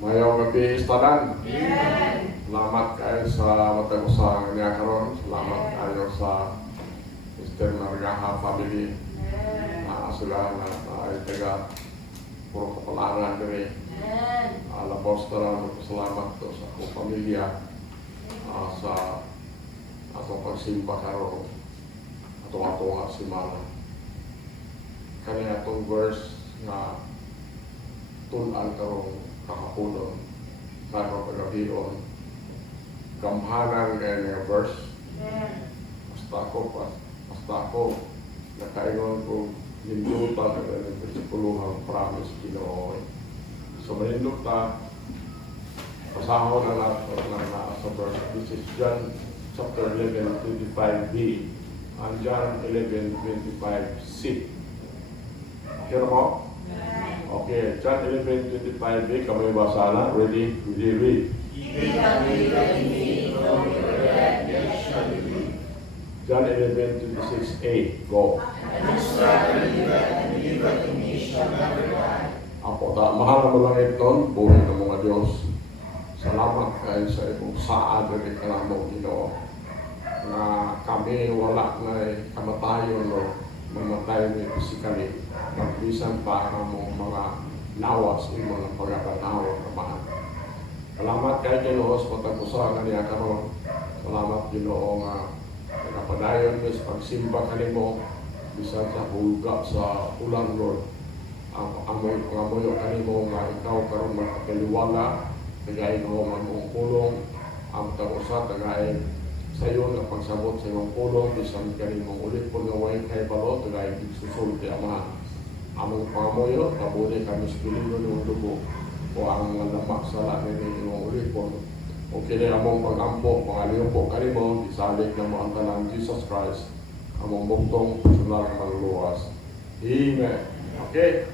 Mayong gabi istadan. Salamat kayo sa matag usaha niya karon. Salamat kayo sa Mr. Margaha family na sila na ay taga puro kapalaran diri. Labos na magpasalamat to sa akong pamilya sa atong pagsimba karon atong simana. Kani atong verse na tunan karong kakapunon karong kagabion gamhanan kay nga verse. Basta ako nakaingon ko hindutan ang bersikulohang promise Ginoo. So manindot ta pasahon na nato sa verse. This is John chapter 11:25b and John 11:25c. Hear mo? Okay, John 11:25b, kami basa na. Ready? Read. John 11:26a, go. Apo ta, mahal na mga ito, buhay ng mga Diyos. Salamat kayo sa itong saad na ikanamong Ginoo na kami wala na kamatayon o mamatay na physically. Magbisan pa ang mga nawas ng mga pagkatanaw na mahal. Salamat kayo Ginoo sa pagkakusahan niya karon. Salamat Ginoo nga nakapadayon sa pagsimba kanimo bisan sa hulga sa ulan Lord. Ang amoy kanimo nga ikaw karon magpakaliwala kagay mo mong kulong ang tagusa tagay sa iyo nga pagsabot sa imong kulong bisan kanimo ulit po nga way kay balot tagay susulti Ama. Among pamoyo kabuli kami sa piligro ng dugo o ang lamak sa lahat ng imong ulipon. O kini among pag-ampo, pangaliyo po kanimo, isalig na mo ang talang Jesus Christ, among buktong personal magluwas. Amen. Okay?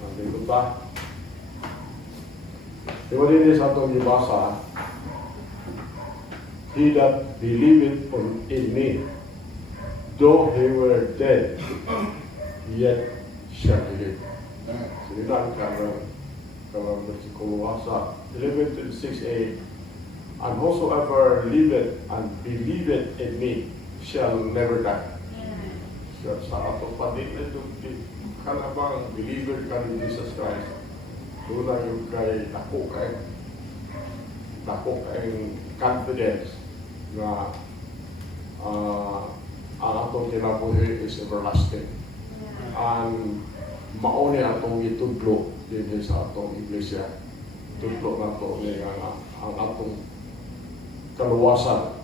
Nandito ta. Diba din sa itong ibasa, he that believeth in me, though he were dead, yet shall live. Sinilang karang bersikulo sa 11:26a, and whosoever liveth and believeth in me shall never die. So, sa atong panit ito, kalabang believer ka ni Jesus Christ, doon na yung kay dako kayong confidence na ang atong kinabuhi is everlasting. And mauni atong itudlo din sa atong iglesia. Tudlo na ito ang atong kaluwasan.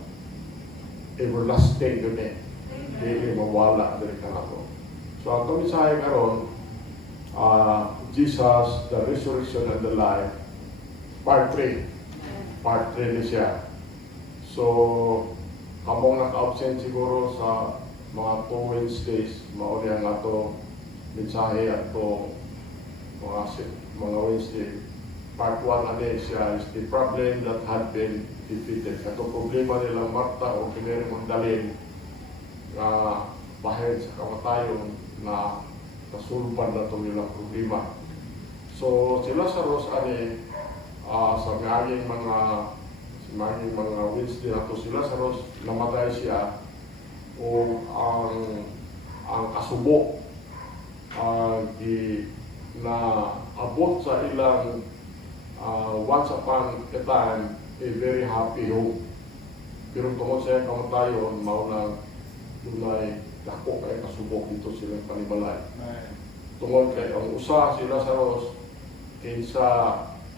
Everlasting yun eh. Hindi mawala din ka na ito. So atong isahe karon, Jesus, the resurrection and the life, part 3. Part 3 na siya. So, kamong naka-absent siguro sa mga 2 Wednesdays, mauli ang ato mensahe ato mga Wednesday. Part 1 ani siya is the problem that had been defeated. Kato problema nilang Marta o kiniri mong dalin na bahid sa kamatayon na kasulban na itong nilang problema. So, si Lazarus ani sa ngayong mga Wednesday ato si Lazarus, namatay siya o ang kasubo na abot sa ilang once upon a time a very happy home. Pero tungkol sa kamatayon, maunang dunay dako kay kasubok dito silang panibalay. Tungkol kay ang usa si Lazarus kinsa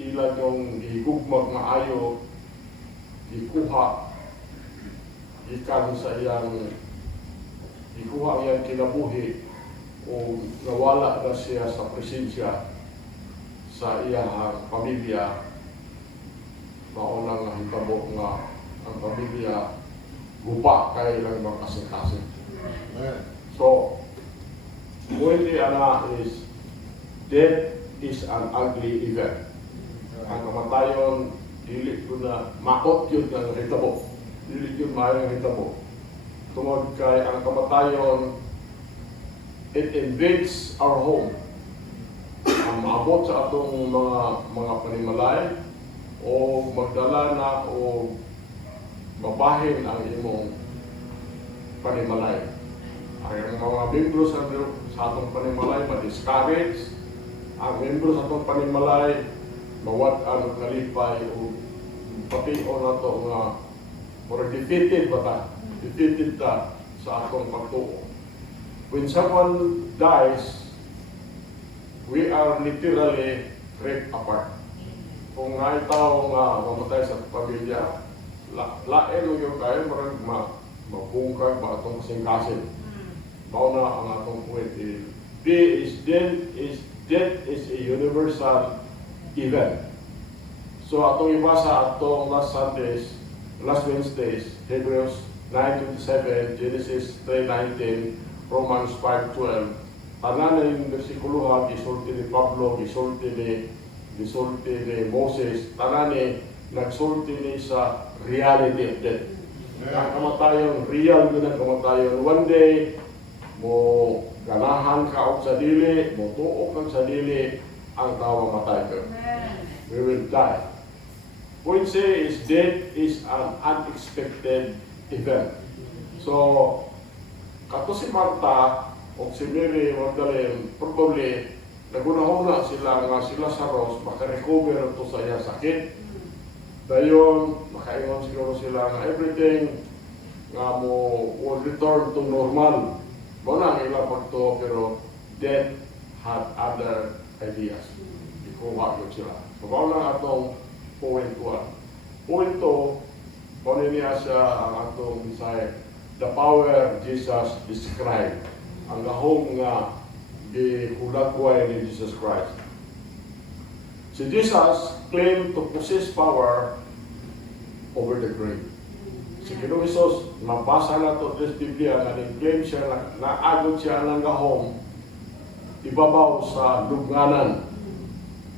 ilan yung higugmag nga ayo ikuha ikan sa iyang kinabuhi o nawala na siya sa presensya sa iyang pamilya. Maunang nga hitabo nga ang pamilya gupa kay lang mga kasing-kasing. So, pwede is death is an ugly event. Ang kamatayon, dili ko na makot yun ng hitabo. Dili yun mayang hitabo. Tungod kay ang kamatayon, it invades our home. Ang maabot sa atong mga panimalay o magdala na o mabahin ang imong panimalay. Ang mga membro sa atong panimalay ma-discourage, ang membro sa atong panimalay mawad-an kalipay o pati o nato nga or defeated ba ta? Defeated ta sa atong pagtuo. When someone dies, we are literally ripped apart. Kung nga itaw nga mamatay sa pamilya, lain mo yung kayo, marang mabungkag ba itong kasing-kasing. Mauna ang atong point is, death is a universal event. So atong ibasa atong last Wednesdays, Hebrews 9:27, Genesis 3:19, Romans 5:12. Tanan na yung versikulo gisulti ni Pablo, gisulti ni Moses, tanan ni nagsulti ni sa reality of death. Ang kamatayon, real yun ang kamatayon. One day, mo ganahan ka og sa dili, mo tuok kang sa dili, ang tawa matay ka. We will die. Point say is death is an unexpected event. So, kato si Marta o si Mary Magdalene, probably nagunahuna sila nga sila sa Lazarus makarecover to sa iya sakit. Dayon, makaingon siguro sila nga everything nga mo will return to normal. Muna ang ilang pagto, pero death had other ideas. Ikuha yun sila. Mabaw lang atong point 1. Point 2, kung niya siya ang atong desire, the power Jesus described. Ang gahong nga gihulagway ni Jesus Christ. Si Jesus claimed to possess power over the grave. Si Ginoong Hesus, mabasa na ito sa Biblia na claim siya na naagod siya ng gahong ibabaw sa lubnganan.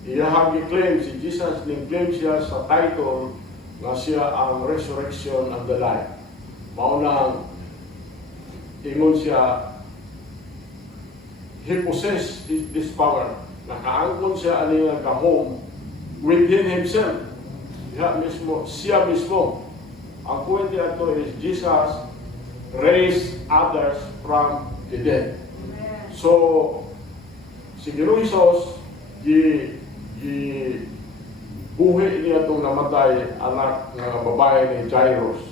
Iyahang i-claim si Jesus, claim siya sa title na siya ang resurrection and the life. Maunang ingon siya, he possessed this power. Nakaangkon siya ang gahong within himself. Siya mismo. Ang point ito is Jesus raised others from the dead. So, si Ginoong Hesus, buhi niya itong namatay anak ng babae ni Jairus.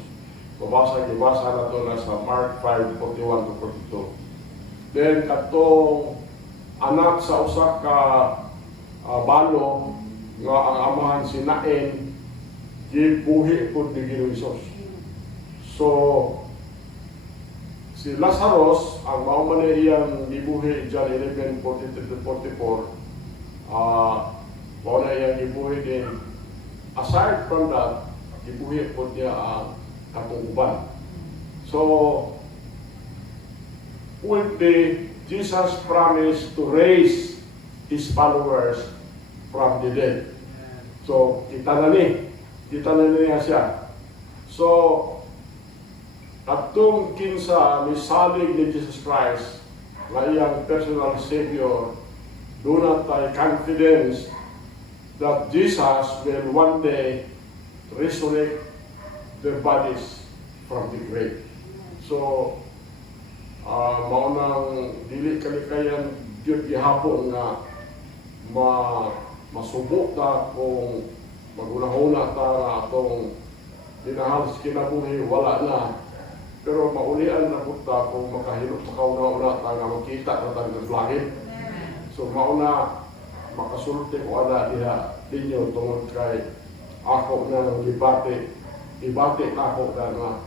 Gibasa na ito na sa Mark 5:41-42. Then, katong anak sa usa ka balo nga ang amahan si Nain, gibuhi po ni Ginoong Hesus. So, si Lazarus, ang mauman iyang gibuhi John 11:43-44, mauna iyang gibuhi din. Aside from that, gibuhi po niya ang katungkuban. So, would be Jesus promised to raise his followers from the dead. So, kita na niya siya. So, katong kinsa misalig ni Jesus Christ na iyang personal Savior, do not have confidence that Jesus will one day resurrect their bodies from the grave. So, maunang dili kalikayan gyud gihapon nga masubok ta kung magunahuna ta nga atong dinahal sa kinabuhi wala na, pero maulian na po ta kung makahilot makauna-una ta nga makita na ta ng langit. So mauna makasulti ko ana diha ninyo tungod kay ako na nang ibati na ako na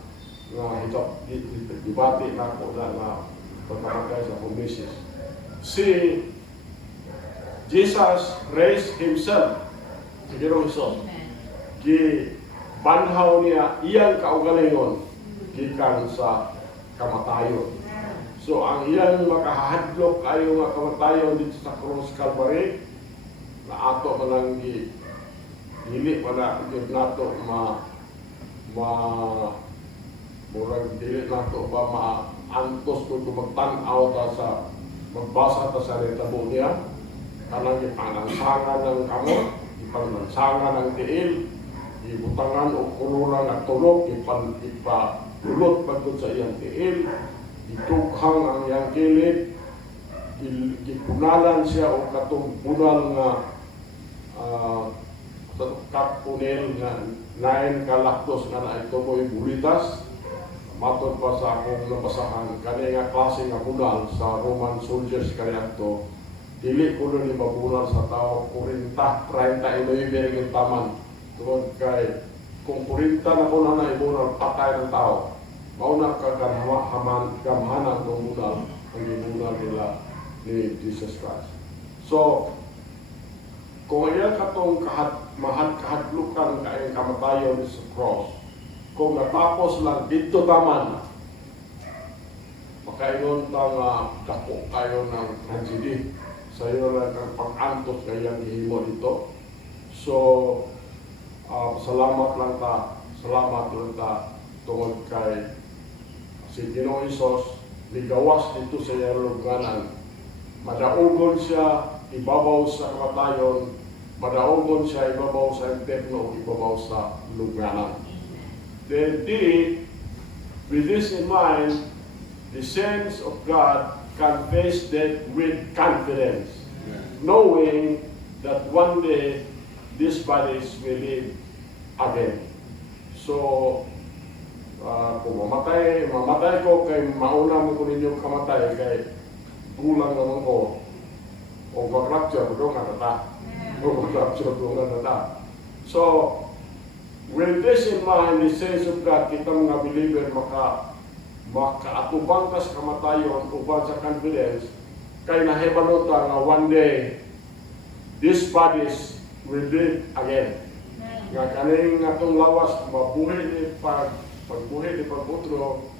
ibati na ako na pagkakagay sa kumisis. See, Jesus raised himself. Si Ginoong Hesus, gibanhaw niya iyang kaugalingon gikan sa kamatayon. So ang iyang makahadlok ayo nga kamatayon dito sa Cross Calvary, na ato manang dili wala gyud nato murag dili nato ba maantos kung magtan-aw ta sa magbasa ta sa retabo niya. kanang ipanansangan ng kamot, ipanansangan ng tiil, ibutangan o kuluran at tulog, ipalulot pagod sa iyang tiil, itughang ang iyang kilid, ipunalan siya o katong punal nga kapunil nga 9 kalaktos nga na ito mo'y bulitas. Matod pa sa akong nabasahan, kani nga klase nga punal sa Roman soldiers kaniadto, dili ko ni mabunal sa tao 40, 39 yung taman. Tungod kay kung 40 na ko na ibunal, patay ng tao. Mauna ka gamhanan ng bunal ang ibunal nila ni Jesus Christ. So, kung iyan katong kahadlukan kay kamatayon sa cross, kung natapos lang dito taman, makaingon ta nga dako kayo ng tragedy sa iyo lang ang pag-antos kayang ihimo dito. So, salamat lang ta tungod kay si Ginoong Hesus ligawas dito sa iyang luganan. Madaugon siya ibabaw sa kamatayon, madaugon siya ibabaw sa impyerno, ibabaw sa luganan. Then with this in mind, the saints of God can face death with confidence, knowing that one day these bodies will live again. So, kung mamatay ko, kay mauna mo ko ninyo kamatay, kay gulang naman ko, o mag-rapture, So, with this in mind, the saints of God, kita mga believer, makaatubang ka sa kamatayon, uban sa confidence, kay nahibalutan nga one day, these bodies will live again. Nga kaning atong lawas, pagbuhi ni pagputro,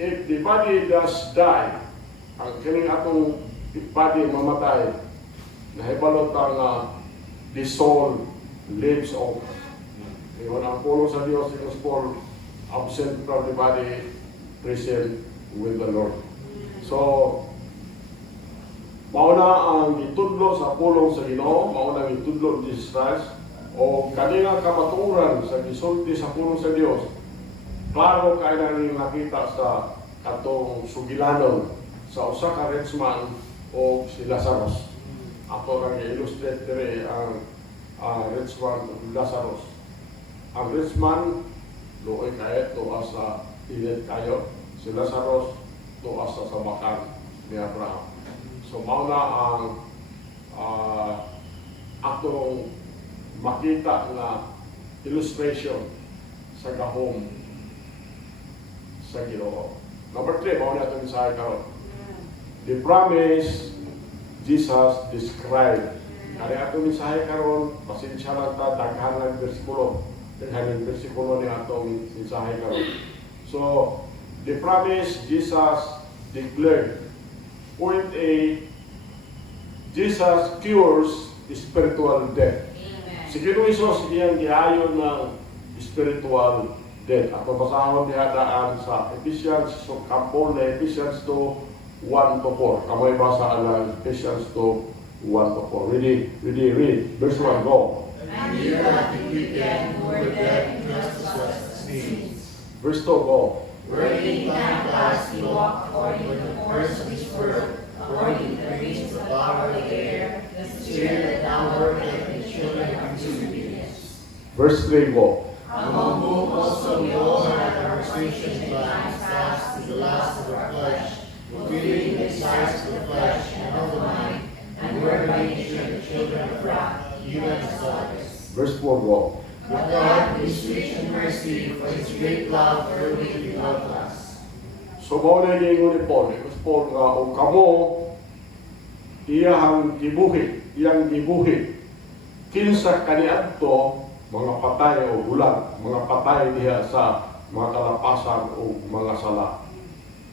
if the body does die, ang kaning atong body mamatay, nahibalutan nga the soul lives on. Iwan ang pulong sa Diyos, it was Paul, absent from the body, present with the Lord. So, mauna ang itudlo sa pulong sa Ginoo, mauna ang itudlo ni Jesus Christ, o kanina kamaturan sa gisulti sa pulong sa Diyos. Klaro kaya na rin nakita sa katong sugilanon sa usa ka rich man o si Lazarus. Ako lang i-illustrate dire ang rich man o Lazarus. Ang rich man, looy kayo, tuwa sa init kayo. Si Lazarus, tuwa sa sabakan ni Abraham. So, mauna ang atong makita na illustration sa gahom sa Ginoo. Number 3, mauna atong isahay karon. The promise Jesus described. Kaya atong isahay karon, pasensya lang ta, daghan ng versikulo. Daghan ng versikulo ni atong isahay karon. So, the promise Jesus declared. Point A, Jesus cures spiritual death. Si Ginoong Hesus iyang giayon ng spiritual death. At mabasahon niya daan sa Ephesians, so kampol na Ephesians 2, 1-4. Kamay basa ang Ephesians 2, 1-4. Read. Verse 1, go. And you have been quickened, who were dead in trespasses and sins, Verse 2, go. wherein time past you walked according to the course of this world, according to the prince of the power of the air, the spirit that now worketh in the children of disobedience. Verse 3, go. Among whom also we all had our conversation in times past in the last of our flesh, fulfilling the desires of the flesh and of the mind, and were by nature the children of wrath, even as others. Verse 4, go. But God, who is rich in mercy, for his great love wherewith he loved us. So, mauna yung ni Paul. Because Paul nga, o kamo, iyang gibuhi. Kinsa kaniadto, mga patay o bulag, mga patay diha sa mga kalapasan o mga sala.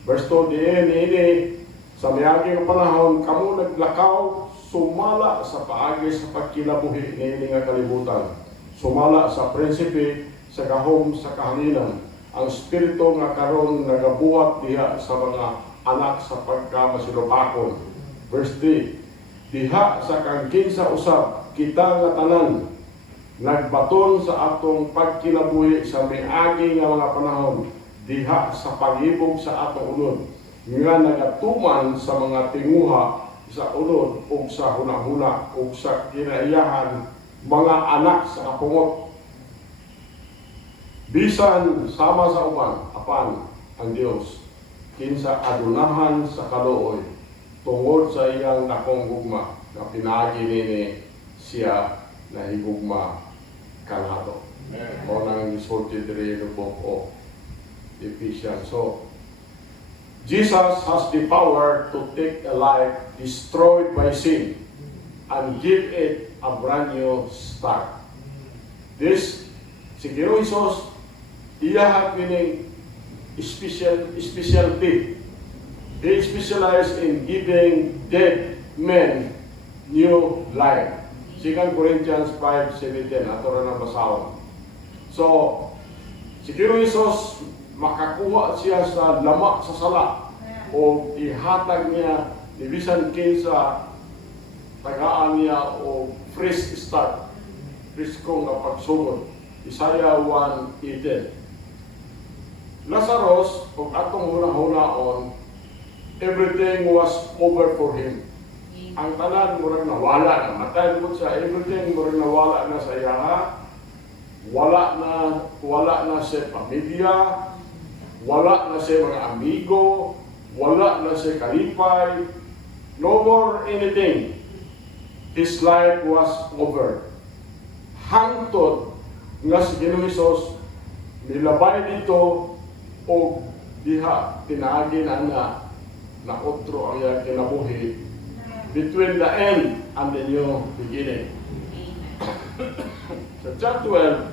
Verse 2, ini, sa miyaging panahon, kamo naglakaw, sumala sa paagi sa pagkilabuhi ni nga kalibutan. Sumala sa prinsipe, sa gahom, sa kahanginan. Ang spirito nga karon nagabuhat diha sa mga anak sa pagkamasilupakon. Verse 3, diha sa kang kinsa usab kita nga tanan nagbaton sa atong pagkinabuhi sa miagi nga mga panahon diha sa paghibog sa atong unod nga nagatuman sa mga tinguha sa unod ug sa hunahuna ug sa kinaiyahan mga anak sa kapungot. Bisan sama sa uban apan ang Dios kinsa adunahan sa kaluoy tungod sa iyang dakong gugma nga pinaagi nini siya na higugma kanato. Mo nang gisulti diri sa book of Ephesians. So Jesus has the power to take a life destroyed by sin and give it a brand new start. This si Jesus iya meaning specialty. He specialized in giving dead men new life. 2 Corinthians 5:17, ato ra na basahon. So, si Jesus makakuha siya sa lama sa sala o ihatag niya ni bisan kinsa tagaan niya o fresh start, friskong nga pagsugod. Isaiah 1:18. Lazarus, kung atong hunahuna-on, everything was over for him. Ang tanan mo rin nawala na, matay mo siya, everything mo rin nawala na sa iyaha, wala na sa pamilya, wala na sa mga amigo, wala na sa kalipay, no more anything. His life was over. Hangtod nga si Ginoong Hesus nilabay dito o diha pinaagi na otro ang iyang kinabuhi between the end and the new beginning. Sa John 12,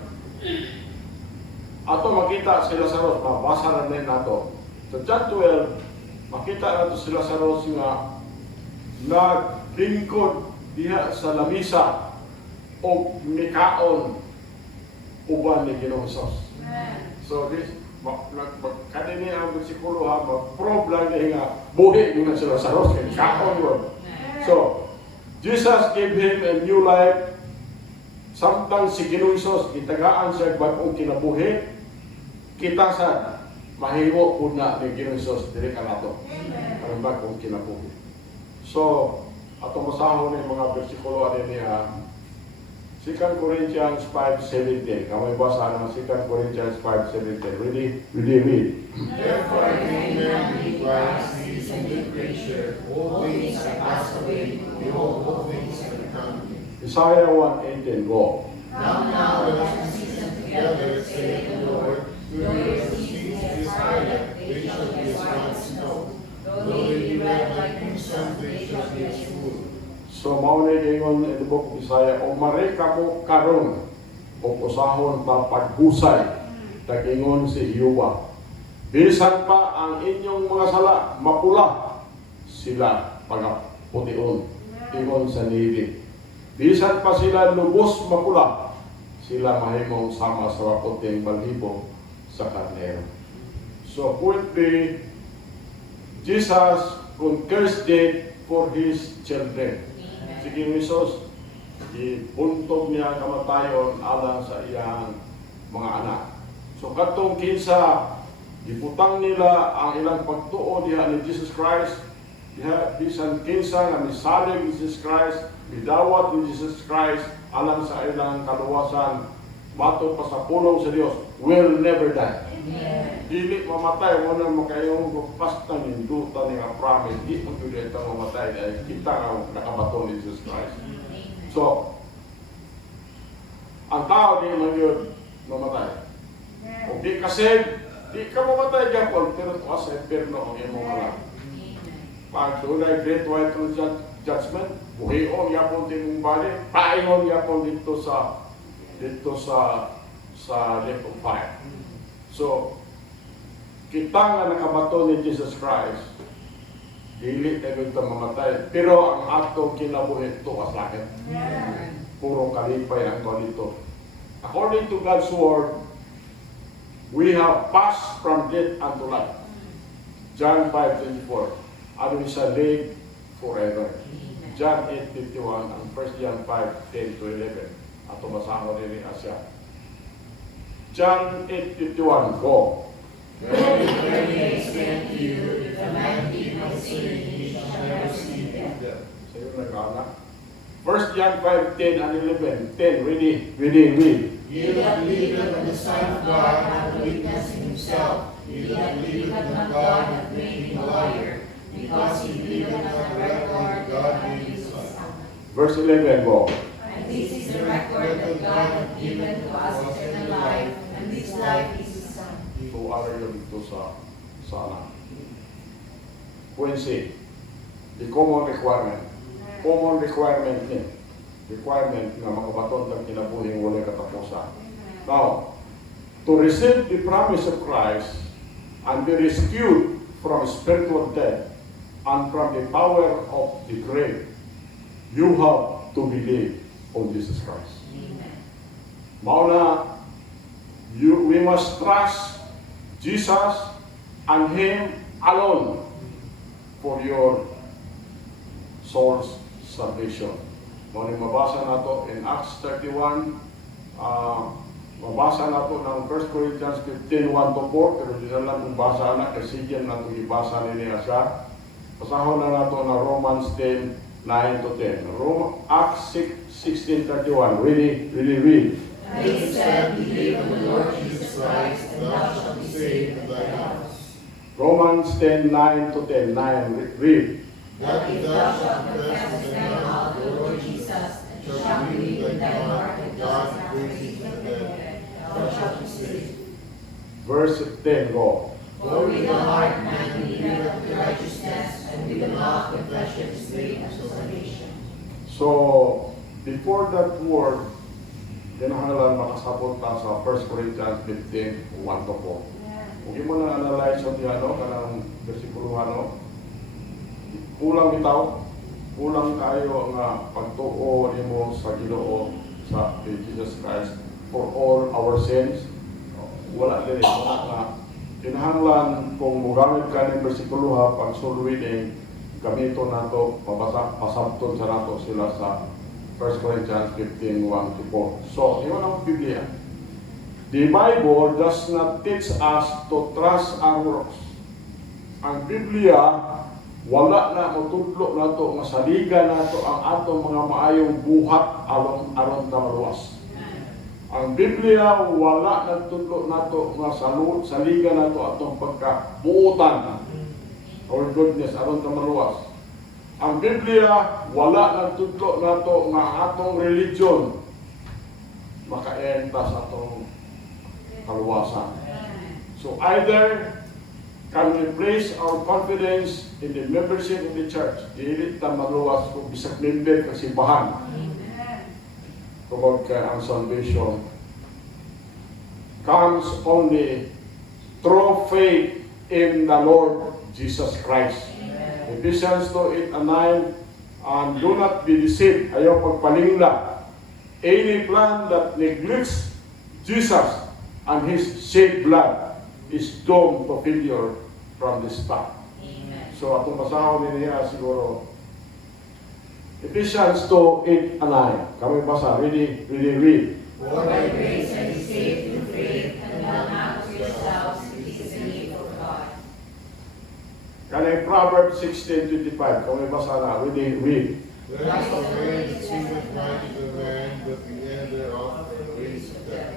ato makita si Lazarus, mabasa na rin nato. Sa John 12, makita nato si Lazarus nga naglingkod diha sa lamisa o mikaon uban ni Ginoong Hesus. So this kanini ang bersikulo ha, mag-probe lang nga buhi muna si Lazarus kaya kaon yun. So, Jesus gave him a new life. Samtang si Ginoong Hesus gitagaan sa bagong kinabuhi, kita sa mahimo po na ni Ginoong Hesus diri kanato ang bagong kinabuhi. So, atong masahon ng mga bersikulo ani niya 2 Corinthians 5:17. Kamay basa ng 2 Corinthians 5:17. Ready? Read. Therefore, being married to Christ, he is a new creature. All things are passed away. Behold, all things are become new. Isaiah 1:18. Go. Now, let us reason together, saith the Lord. Though your seeds be scarlet, they shall be as white as snow. Though they be red like crimson, they shall be as wool. So, maunay ngayon in the book of Isaiah, o mareka mo karon o usahon pa paghusay, tagingon si Jehovah. Bisan pa ang inyong mga sala, mapula, sila pagaputiun, ingon sa Navy. Bisan pa sila lubos mapula, sila mahimong sama sa maputing balhibo sa karnero. So, could be Jesus cursed death for his children. Si Ginoong Hesus, ibuntog niya kamatayon alang sa iyang mga anak. So katong kinsa giputang nila ang ilang pagtuo diha ni Jesus Christ, diha bisan kinsa nga misalig ni Jesus Christ, midawat ni Jesus Christ alang sa ilang kaluwasan, mato pa sa pulong sa Dios, will never die. Dili mamatay mo na makayong pastang induta ni nga promise, di mo tuloy ito mamatay dahil kita nga nakabato ni Jesus Christ. So, ang tao di man yun mamatay. O di kasi, di ka mamatay gapon, pero ito sa impirno ang iyong mga lang. Pag doon great white judgment, buhion yapon din mong bali, paingon yapon dito sa lake of fire. So, kita nga nakabato ni Jesus Christ, dili tayo ito mamatay. Pero ang atong kinabuhi ito kasakit. Puro kalipay ang dito. According to God's word, we have passed from death unto life. John 5:24. Ano sa lake forever. John 8:51 and 1 John 5:10 to 11. Ato masama rin ni Asya. John 8:51, go. Verily, verily, I say unto you, if a man eat my sin, he shall never see death. Sa'yo nag-anak. 1 John 5:10 and 11. 10, ready, read. He that believeth on the Son of God hath a witness in himself. He that believeth on God hath made him a liar, because he believeth on the record that God gave his Son. Verse 11, go. And this is the record that God hath given to us eternal life, and this life is His Son. So, ano yun ito sa sana? Quincy, the common requirement. Common requirement niya. Requirement na makabaton ng kinabuhing walay katapusan. Now, to receive the promise of Christ and be rescued from spiritual death and from the power of the grave, you have to believe on Jesus Christ. Mauna, we must trust Jesus and Him alone for your soul's salvation. Mauna mabasa nato in Acts 31, mabasa nato ng 1 Corinthians 15:1 to 4, pero di na lang mabasa na kasi yan nato ibasa niya siya. Pasahon na nato na Romans 10:9 to 10. Acts 16:31. Really read. And he said, believe on the Lord Jesus Christ, and thou shalt be saved in thy house. Romans 10:9 to 10. 9, read. That if thou shalt confess Confess with with thy thy mouth mouth the the Lord Lord Jesus, Jesus, and and shalt shalt believe believe in in thy thy heart heart that that God God hath raised raised him him from from the the dead, dead, thou shalt be saved. Verse 10, go. For with the heart man believeth unto righteousness, and with the mouth confession is made unto salvation. So, before that word, kinahanglan makasabot ta sa 1 Corinthians 15:1 to 4. Kung mo na analyze sa ano, kanang bersikulo ano, kulang bitaw, kulang kayo nga pagtuo nimo sa Ginoo sa kay Jesus Christ for all our sins. Wala dili nga kinahanglan kung mogamit ka ng bersikulo ha pag reading gamito nato pasabton sa nato sila sa 1 Corinthians 15:1 to 4. So, yun ang Biblia. The Bible does not teach us to trust our works. Ang Biblia, wala na matudlo nato nga saliga nato ang atong mga maayong buhat aron ta maluwas. Ang Biblia, wala nagtudlo nato nga saliga nato atong pagkabuutan or goodness aron ta maluwas. Ang Biblia, wala nagtudlo nato nga atong religion makaenta sa atong kaluwasan. So either can we place our confidence in the membership of the church, dili ta maluwas kung bisag member ka simbahan. Tungod kay ang salvation comes only through faith in the Lord Jesus Christ. Ephesians 2:8 and 9, and do not be deceived, ayaw pagpalingla. Any plan that neglects Jesus and His shed blood is doomed to failure from the start. So atong basahon niya siguro Ephesians 2:8 and 9. Kami basa, ready read. For By grace are ye saved through faith, and that not of yourselves, it is the gift of God. Kanay Proverbs 16:25. Kami basa na, read. there is a way that seemeth right to the man, but the end thereof is the ways of death.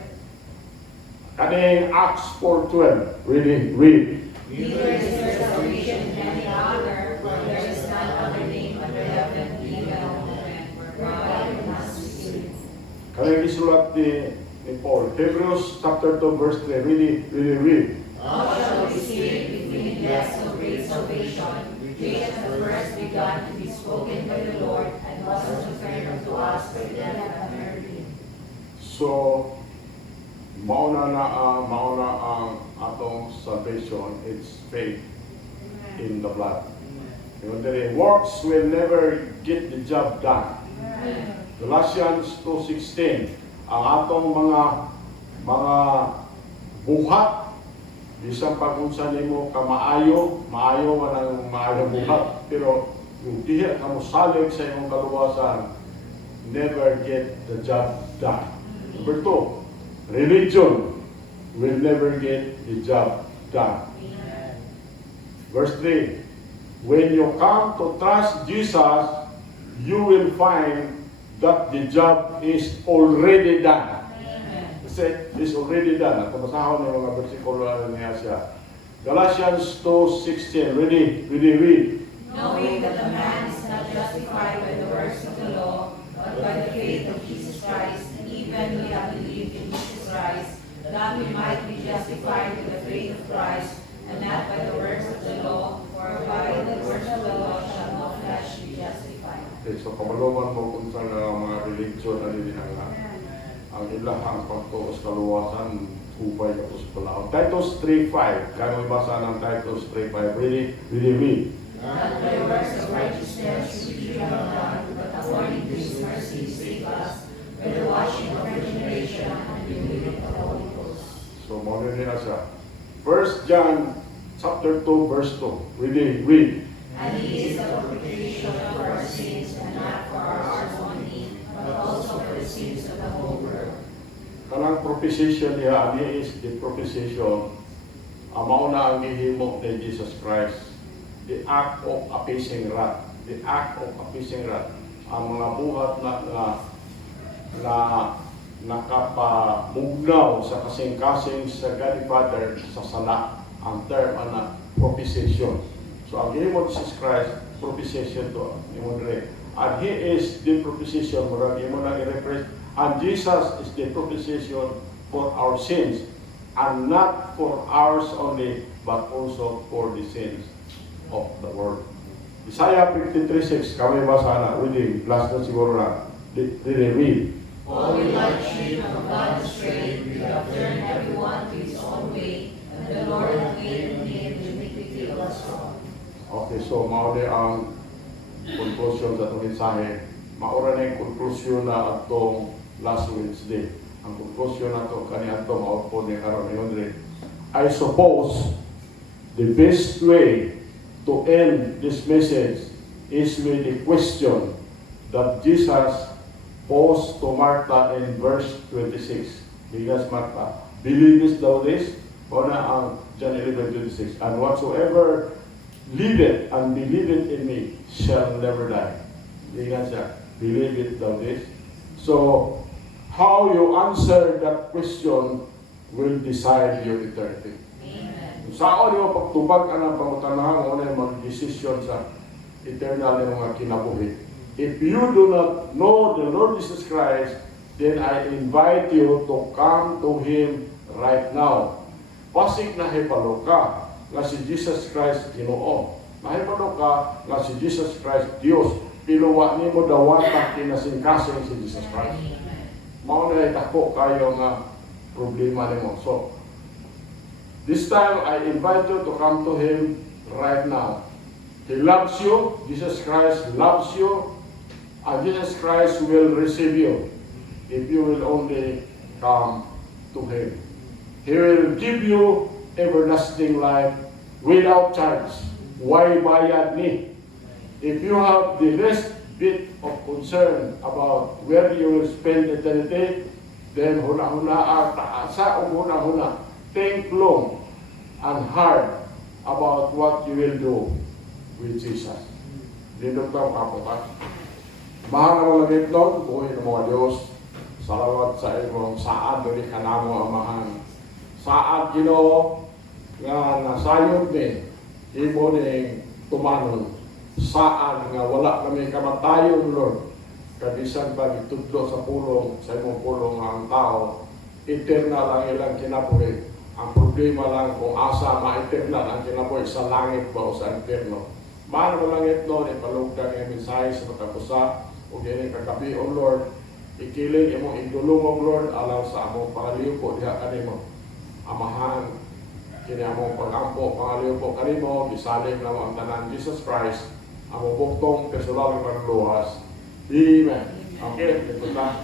Kanay Acts 4:12. Read. Neither is there salvation in any other, for there is none other name under heaven given among men, whereby we must be saved. Kanay gisulat ni Paul. Hebrews chapter 2 verse 3. Read. How shall we saved if we neglect so great salvation, which at the first began to be spoken by the Lord, and was declared unto us by them that heard him? So, mauna ang atong salvation. It's faith in the blood. Yung the works will never get the job done. Galatians 2:16, ang atong mga buhat, bisan pag unsa nimo ka maayo man ang maayo buhat, pero Yung diha ka mo salig sa imong kaluwasan, never get the job done. Number 2, religion will never get the job done. Verse 3, when you come to trust Jesus, you will find that the job is already done. Kasi it's already done. At masahon ng mga versikulo niya siya. Galatians 2:16. Ready? Read. Knowing that the man is not justified by the works of the law, but by the faith of Jesus Christ, and even we have believed in Jesus Christ, that we might be justified by the faith of Christ, and not by the works of the law, for by the works of the law shall no flesh be justified. Okay, so pamaluman mo kung saan mga religion na nila ang ilahang pagtuos kaluwasan upay kapos pala. Titus 3:5. Kaya may basa ng Titus 3:5. Ready? Read. Not by works of righteousness which we have done, but according to His mercy save us, by the washing of regeneration and renewing of the Holy Ghost. So, muna nila siya. 1 John chapter 2, verse 2. Read. And He is the propitiation for our sins, and not for ours only, but also for the sins of the whole world. Kanang propitiation niya, ani is the propitiation. Amaw na ang gihimo ni Jesus Christ. The act of appeasing wrath. The act of appeasing wrath. Ang mga buhat na nakapamugnaw sa kasing-kasing sa God the Father sa sala. Ang term na propitiation. So ang gihimo ni Jesus Christ, propitiation to. And He is the propitiation. Marami mo na i-represent. And Jesus is the propitiation for our sins. And not for ours only, but also for the sins of the world. Isaiah 53:6, kami basa na, reading, last na siguro na, read. All we like sheep have gone astray, we have turned everyone to his own way, and the Lord hath made on him the iniquity of us all. Okay, so mauli ang conclusion sa itong mensahe. Maura na yung conclusion na atong last Wednesday. Ang conclusion na ito, kaniya ito, maupon ni Karon Leondre. I suppose the best way to end this message is with the question that Jesus posed to Martha in verse 26. Because Martha, believest thou this? O na ang John 11:26. And whatsoever liveth and believeth in me shall never die. Because believeth thou this? So, how you answer that question will decide your eternity. Saan yung pagtubag ka ng pangutanahan mo na mag-desisyon sa eternal ng mga kinabuhi. If you do not know the Lord Jesus Christ, then I invite you to come to Him right now. Pasig na hipalo ka nga si Jesus Christ Ginoo. Nahipalo ka nga si Jesus Christ Dios. Piluwa ni mo dawata kinasingkasing si Jesus Christ. Mao na itako kayo nga problema nimo. So, this time, I invite you to come to Him right now. He loves you. Jesus Christ loves you. And Jesus Christ will receive you if you will only come to Him. He will give you everlasting life without charge. Why bayad ni? If you have the least bit of concern about where you will spend eternity, then huna-huna taasa o huna-huna. Think long and hard about what you will do with Jesus. Dito ka kapukat. Mahal na mga gitlog, buhay ng mga Diyos. Salawat sa imong saad ni kanamo amahan. Saad Ginoo nga nasayod ni imo ning tumanon. Saad nga wala kami kamatayon, Lord. Kabisan pa gitudlo sa pulong, sa imong pulong ang tao, eternal ang ilang kinabuhi. Ang problema lang kung asa ma-eternal ang kinabuhi sa langit ba o sa inferno. Mahal mo lang ito, ipalugdan ang mensahe sa pagkapusa o ganyan kagabi, O Lord, ikiling imong idulungog, Lord, alaw sa among pangaliw po diha kanimo. Amahan, kini among pagampo, pangaliw po kanimo, gisalim na ang tanan Jesus Christ, among buktong personal ng pagluwas. Amen. Okay, ito na.